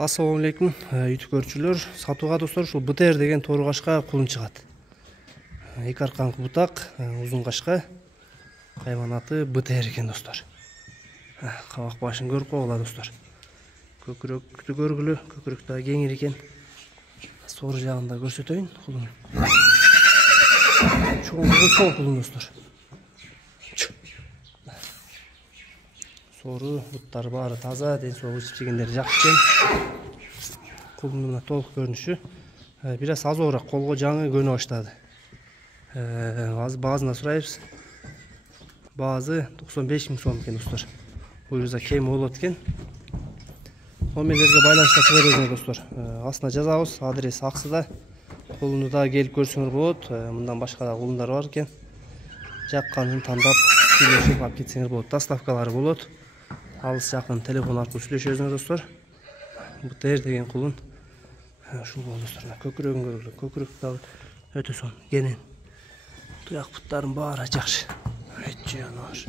Assalamu алейкум, YouTube көрүүчүлөр. Сатууга достор, ушул БТР деген торгашка кулун чыгат. Эки арканкы бутак, узун кашка. Хайван аты БТР экен достор. Кабак башын көрүп койгула достор. Көкүрөктү көргүлө, көкүрөк да кеңир экен. Сор жагында көрсөтөйүн кулун. Чоң кулун достор. Сору, буттары баары таза, ден соолугу чечегендери жакшы экен. Кулунун толук көрүнүшү. Бир аз азыраак колго жаңы көнө баштады. Баазына сурайбыз. Баазы 95 000 сом экен достор. Буюрса кем болот экен. Номерлерге байланышта беребиз достор. Астына жазабыз, адрес аксыда. Кулуну да келип көрсөңөр болот. Мындан башка да кулундар бар экен. Жакканын тандап, сүйлөшүп алып кетсеңер болот. Доставкалары болот. Алыс жакын телефон аркылуу сүйлөшөсүңөр достор. БТР деген кулун ушул болду достор. Көкүрөгүн көргүлө. Көкүрөк дагы өтө сонун, кенен. Туяк буттарын баары жакшы. Айчы анар.